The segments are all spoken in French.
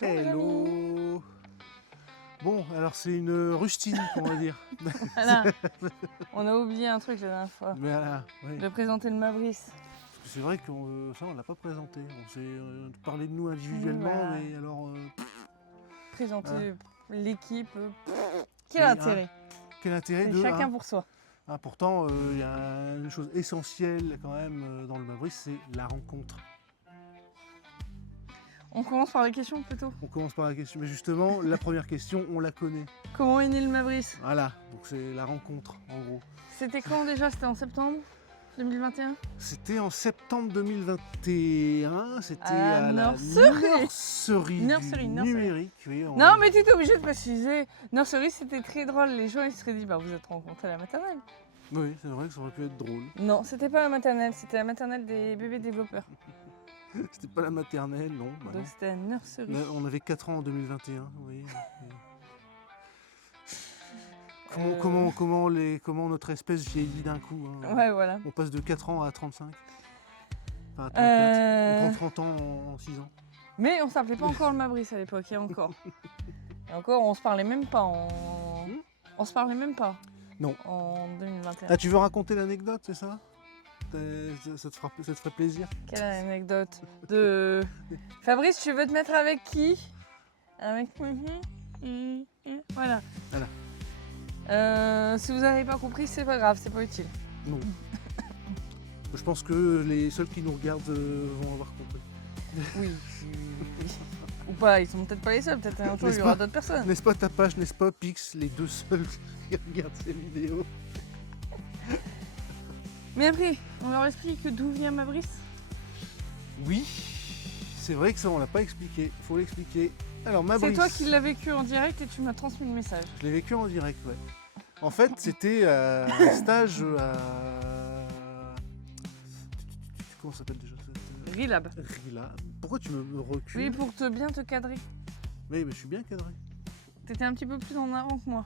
Hello. Bon, alors c'est une rustine, on va dire. Voilà. On a oublié un truc la dernière fois, Voilà, oui. de présenter le Mabrice. Parce que c'est vrai qu'on ça on l'a pas présenté. On s'est parlé de nous individuellement, Voilà. mais alors Présenter l'équipe. Quel Oui, intérêt? quel intérêt C'est de chacun pour soi. pourtant, il y a une chose essentielle quand même dans le Mabrice, c'est la rencontre. On commence par les questions plutôt. On commence par la question, mais justement, la première question, on la connaît. Comment est né le Mabrice? Voilà, donc c'est la rencontre en gros. C'était quand déjà? C'était en septembre 2021? C'était en septembre 2021, c'était À à la Nursery. nurserie du numérique. Oui, Non, mais tu étais obligé de préciser. Nursery, c'était très drôle. Les gens ils se seraient dit, bah vous êtes rencontrés à la maternelle. Oui, c'est vrai que ça aurait pu être drôle. Non, c'était pas la maternelle, c'était la maternelle des bébés développeurs. C'était pas la maternelle, non. Bah non. Donc c'était la nursery. On avait 4 ans en 2021, oui. Comment notre espèce vieillit d'un coup. Hein. Ouais, voilà. On passe de 4 ans à 35. Enfin, à 34. On prend 30 ans en 6 ans. Mais on s'appelait pas encore le Mabrice à l'époque, et encore. Et encore, on se parlait même pas On se parlait même pas. Non. En 2021. Ah, tu veux raconter l'anecdote, c'est ça? Ça te ferait plaisir? Quelle anecdote de... Fabrice, tu veux te mettre avec qui? Avec... Voilà. Si vous n'avez pas compris, c'est pas grave, c'est pas utile. Non. Je pense que les seuls qui nous regardent vont avoir compris. Oui. Ou pas, ils sont peut-être pas les seuls, peut-être un jour il y aura d'autres personnes. N'est-ce pas ta page, n'est-ce pas Pix, les deux seuls qui regardent ces vidéos? Mais après, on leur explique d'où vient Mabrice? Oui, c'est vrai que ça on l'a pas expliqué, il faut l'expliquer. Alors Mabrice... C'est toi qui l'as vécu en direct et tu m'as transmis le message. Je l'ai vécu en direct, ouais. En fait, c'était un stage à... Comment ça s'appelle déjà cette... Rilab. Rilab. Pourquoi tu me recules? Oui, pour bien te cadrer. Oui, mais je suis bien cadré. T'étais un petit peu plus en avant que moi.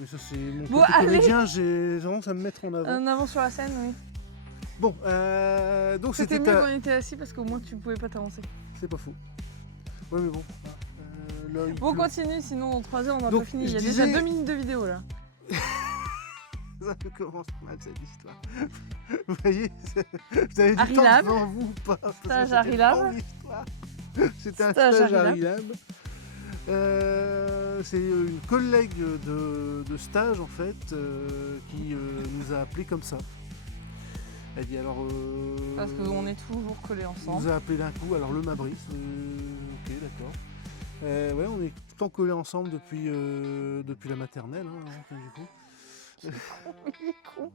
Mais ça c'est mon Bon, côté allez. comédien, j'ai tendance à me mettre en avant. En avant sur la scène, oui. Bon, donc C'était c'était... mieux qu'on était assis parce qu'au moins tu pouvais pas t'avancer. C'est pas faux. Ouais, mais bon. Là, il Bon, pleut. continue, sinon dans 3 heures on n'a Donc, pas fini. Il y a je déjà disais- 2 minutes de vidéo là. Ça commence mal cette histoire. Vous voyez, vous avez du temps Rilab. devant vous ou pas? Parce que Stage c'était à une Rilab. longue histoire. C'était un Stage à stage à Rilab. Rilab. C'est une collègue de stage en fait qui nous a appelé comme ça. Elle dit alors. Parce qu'on est toujours collés On ensemble. nous a appelé d'un coup, alors le Mabrice. Ok, d'accord. Ouais, on est tout le temps collés ensemble depuis la maternelle, hein, du coup. Il est con.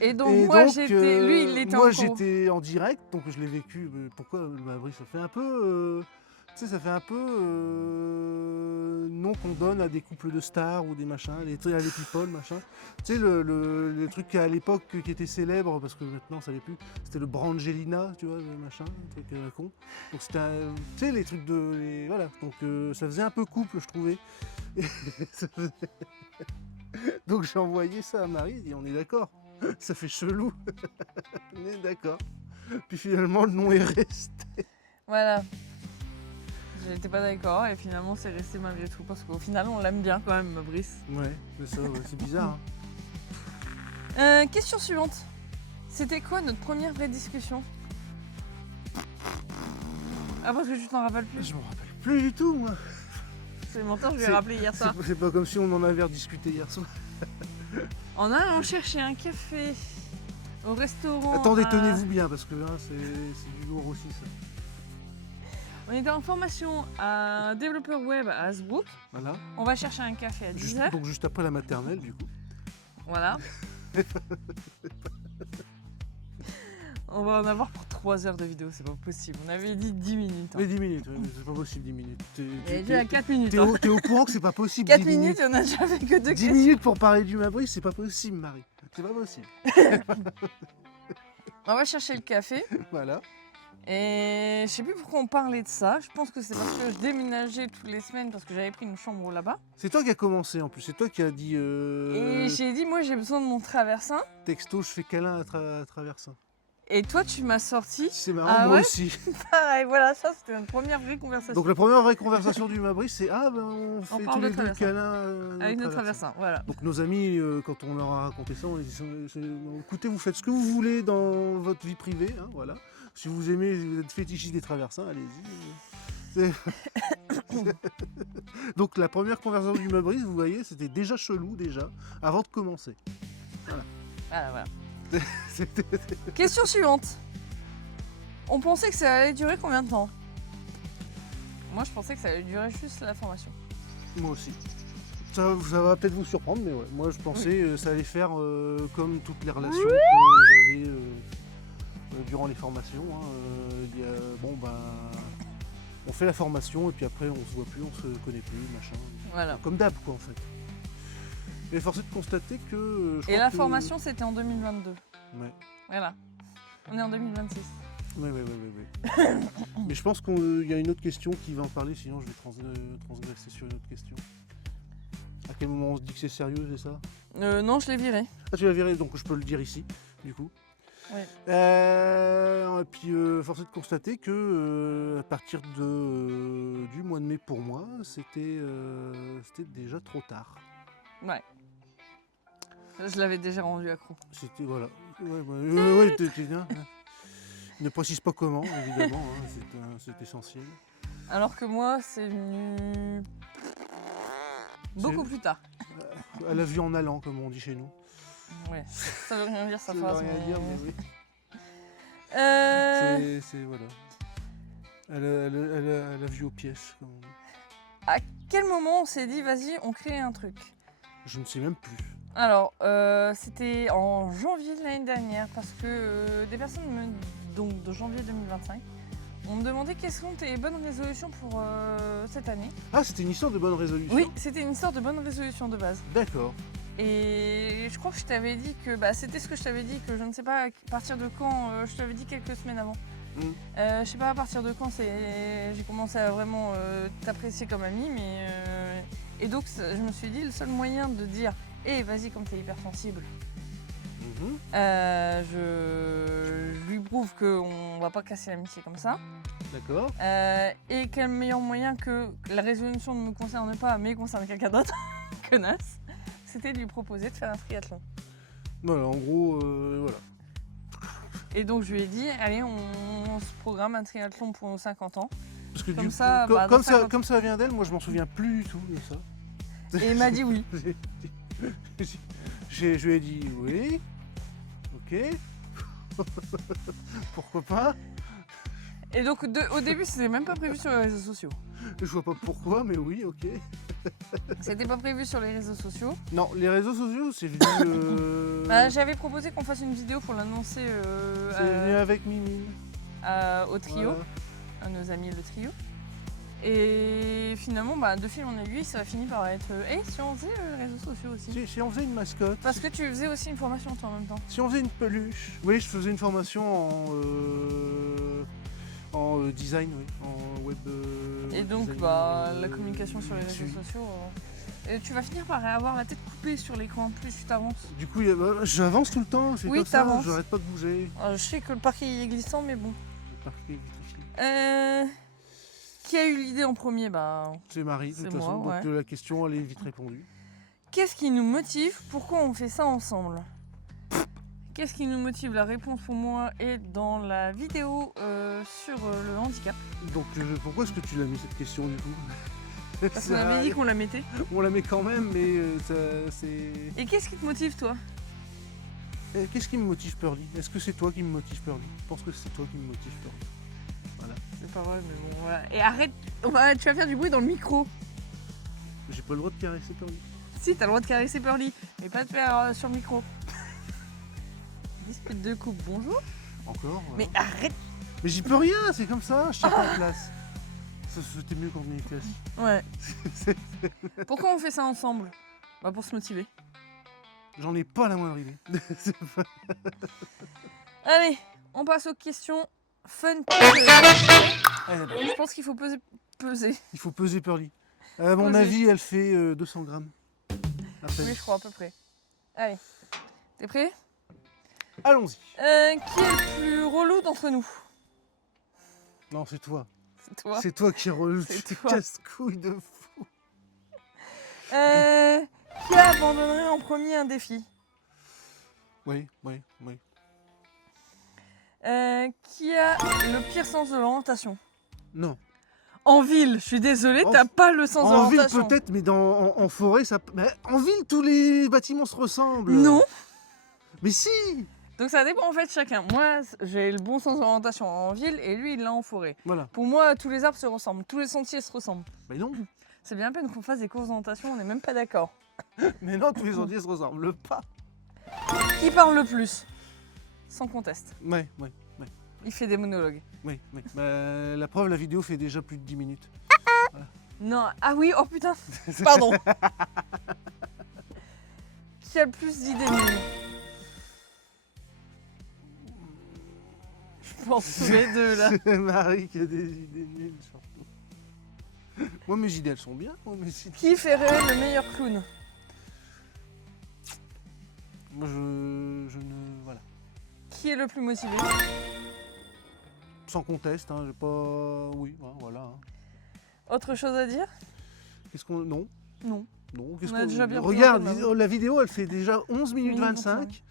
Et donc moi j'étais. Lui il était moi en j'étais en direct, donc je l'ai vécu. Pourquoi le Mabrice? Ça fait un peu. Tu sais, ça fait un peu nom qu'on donne à des couples de stars ou des machins, les trucs à les people, machin. Tu sais, le truc à l'époque qui était célèbre, parce que maintenant ça l'est plus, c'était le Brangelina, tu vois, le machin, le truc con. Donc c'était, tu sais, les trucs de. Voilà, donc ça faisait un peu couple, je trouvais. Ça faisait- Donc j'ai envoyé ça à Marie, et on est d'accord, ça fait chelou. On est d'accord. Puis finalement, le nom est resté. Voilà. J'étais pas d'accord et finalement c'est resté malgré tout parce qu'au final on l'aime bien quand même Mabrice. Ouais, c'est ça, ouais, c'est bizarre. Question suivante. C'était quoi notre première vraie discussion? Ah parce que tu t'en rappelles plus? Je me rappelle plus du tout, moi. C'est menteur, je lui ai C'est- rappelé hier soir. C'est pas comme si on en avait rediscuté hier soir. En allant chercher un café au restaurant. Attendez, à- tenez-vous bien, parce que hein, c'est du lourd aussi, ça. On était en formation à développeur web à Hasbrook. Voilà. On va chercher un café à 10h. Donc juste après la maternelle, du coup. Voilà. On va en avoir pour 3 heures de vidéo, c'est pas possible. On avait dit 10 minutes. hein. Mais 10 minutes, ouais, mais c'est pas possible 10 minutes. Il y a déjà 4 minutes. T'es au courant que c'est pas possible 4 10 minutes, on a déjà fait que 2 10 questions. minutes pour parler du Mabrice, c'est pas possible, Marie. C'est pas possible. On va chercher le café. Voilà. Et je sais plus pourquoi on parlait de ça. Je pense que c'est parce que je déménageais toutes les semaines parce que j'avais pris une chambre là-bas. C'est toi qui as commencé en plus, c'est toi qui as dit Et j'ai dit, moi j'ai besoin de mon traversin. texto, je fais câlin à Traversin. Et toi, tu m'as sorti. C'est marrant, Ah moi ouais aussi. Pareil, voilà, ça c'était notre première vraie conversation. Donc la première vraie conversation du Mabris, c'est on fait parle tous de les deux le traversin. câlin Avec notre traversin, voilà. Donc nos amis, quand on leur a raconté ça, on les dit écoutez, vous faites ce que vous voulez dans votre vie privée, hein, voilà. Si vous aimez, vous êtes fétichiste des traversins, allez-y. Donc la première conversation du Mabris, vous voyez, c'était déjà chelou déjà, avant de commencer. Voilà. Question suivante. On pensait que ça allait durer combien de temps? Moi, je pensais que ça allait durer juste la formation. Moi aussi. Ça va peut-être vous surprendre, mais ouais. Moi, je pensais ça allait faire comme toutes les relations que j'avais durant les formations. Hein. On fait la formation et puis après, on se voit plus, on se connaît plus, machin. Voilà. Comme d'hab, quoi, en fait. Mais force est de constater que... Et la formation, c'était en 2022. Ouais. Voilà. On est en 2026. Ouais. Mais je pense qu'il y a une autre question qui va en parler, sinon je vais transgresser sur une autre question. À quel moment on se dit que c'est sérieux, c'est ça? Non, je l'ai viré. Ah, tu l'as viré, donc je peux le dire ici, du coup. Ouais. Et puis, force est de constater que à partir du mois de mai pour moi, c'était déjà trop tard. Ouais. Je l'avais déjà rendu accro. C'était, voilà. Ouais, t'es bien. Ne précise pas comment, évidemment, hein, c'est essentiel. Alors que moi, c'est venu beaucoup plus tard. Elle a vu en allant, comme on dit chez nous. Ouais, ça veut rien dire sa Ça phrase. veut rien dire, mais oui. C'est voilà. Elle a vu aux pièces, comme on dit. À quel moment on s'est dit, vas-y, on crée un truc? Je ne sais même plus. Alors, c'était en janvier de l'année dernière, parce que des personnes, donc de janvier 2025, on me demandait quelles sont tes bonnes résolutions pour cette année. Ah, c'était une histoire de bonne résolution? Oui, c'était une histoire de bonne résolution de base. D'accord. Et je crois que je t'avais dit que, c'était ce que je t'avais dit, que je ne sais pas à partir de quand, je t'avais dit quelques semaines avant. Je sais pas à partir de quand j'ai commencé à vraiment t'apprécier comme ami, mais... et donc je me suis dit, le seul moyen de dire vas-y, comme t'es hypersensible, je lui prouve qu'on va pas casser l'amitié comme ça. D'accord. Et quel meilleur moyen que la résolution ne me concerne pas, mais concerne quelqu'un d'autre, connasse, c'était de lui proposer de faire un triathlon. Voilà, en gros, voilà. Et donc je lui ai dit, allez, on se programme un triathlon pour nos 50 ans. Parce que Comme ça, comme ça vient d'elle, moi je m'en souviens plus du tout de ça. Et il m'a dit oui. Je lui ai dit oui, ok, pourquoi pas. Et donc au début, c'était même pas prévu sur les réseaux sociaux. Je vois pas pourquoi, mais oui, ok. C'était pas prévu sur les réseaux sociaux. Non, les réseaux sociaux, c'est venu... J'avais proposé qu'on fasse une vidéo pour l'annoncer c'est venu avec Mimi. Au trio, à nos amis le trio. Et finalement, de fil en aiguille, ça a fini par être si on faisait les réseaux sociaux aussi. Si on faisait une mascotte. Parce que tu faisais aussi une formation toi en même temps. Si on faisait une peluche. Oui, je faisais une formation en design, oui, en web. Et donc, design, la communication sur les réseaux sociaux. Et tu vas finir par avoir la tête coupée sur l'écran, plus tu t'avances. Du coup, j'avance tout le temps, c'est oui, comme ça, j'arrête pas de bouger. Je sais que le parquet est glissant, mais bon. Le parquet est vitrifié. Qui a eu l'idée en premier? C'est Marie, de toute moi, façon, ouais. donc la question, elle est vite répondue. Qu'est-ce qui nous motive? Pourquoi on fait ça ensemble? Qu'est-ce qui nous motive? La réponse pour moi est dans la vidéo sur le handicap. Donc pourquoi est-ce que tu l'as mis cette question du coup? Parce qu'on avait dit qu'on la mettait. On la met quand même, mais c'est... Et qu'est-ce qui te motive toi? Qu'est-ce qui me motive, Pearly? Est-ce que c'est toi qui me motive, Pearly? Je pense que c'est toi qui me motive, Pearly. Voilà. C'est pas vrai, mais bon, voilà. Et arrête, tu vas faire du bruit dans le micro. J'ai pas le droit de caresser Pearly. Si, t'as le droit de caresser Pearly, mais pas de faire sur le micro. Dispute de coupe, bonjour. Encore voilà. Mais arrête. Mais j'y peux rien, c'est comme ça, je tiens pas en place. C'était mieux quand on est classe. Ouais. Pourquoi on fait ça ensemble? Pour se motiver. J'en ai pas la moindre idée. Allez, on passe aux questions fun. Je pense qu'il faut peser. Il faut peser Pearly. À mon avis, elle fait 200 grammes. Oui, je crois à peu près. Allez, t'es prêt? Allons-y. Qui est le plus relou d'entre nous? Non, c'est toi. C'est toi. C'est toi qui C'est toi. casse-couille de fou. Qui abandonnerait en premier un défi? Oui. Qui a le pire sens de l'orientation? Non. En ville, je suis désolée, En- t'as pas le sens de En ville l'orientation. peut-être, mais en forêt, ça. Mais en ville, tous les bâtiments se ressemblent. Non. Mais si. Donc ça dépend en fait de chacun. Moi, j'ai le bon sens d'orientation en ville et lui, il l'a en forêt. Voilà. Pour moi, tous les arbres se ressemblent, tous les sentiers se ressemblent. Mais non. C'est bien à peine qu'on fasse des courses d'orientation, on n'est même pas d'accord. Mais non, tous les sentiers se ressemblent pas. Qui parle le plus? Sans conteste. Ouais. Il fait des monologues. Oui. Bah, la preuve, la vidéo fait déjà plus de 10 minutes. Non, ah oui, oh putain, pardon. Qui a le plus d'idées nulles? Je pense tous les deux là. C'est Marie qui a des idées nulles surtout. Moi, mes idées, elles sont bien. Moi, Qui ferait le meilleur clown? Moi, je ne. Voilà. Qui est le plus motivé? Sans conteste, hein, j'ai pas. Oui, voilà. Hein. Autre chose à dire? Qu'est-ce qu'on. Non. Non. Non, qu'est-ce On a qu'on. déjà bien Regarde, présenté, la vidéo, elle fait déjà 11 minutes Minute 25.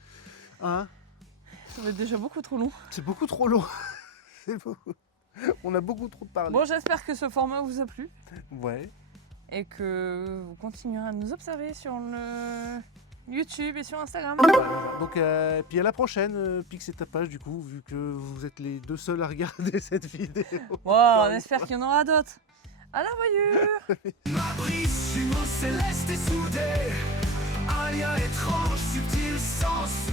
Hein, Ça va être déjà beaucoup trop long. c'est beaucoup trop long. C'est beaucoup. On a beaucoup trop parlé. Bon, j'espère que ce format vous a plu Ouais. et que vous continuerez à nous observer sur le YouTube et sur Instagram. Voilà. Donc, puis à la prochaine, Pix et Tapage, du coup, vu que vous êtes les deux seuls à regarder cette vidéo. Wow, on espère qu'il y en aura d'autres. À la voyure. Ma brise, jumeaux céleste et soudés, un lien étrange, subtil, sans se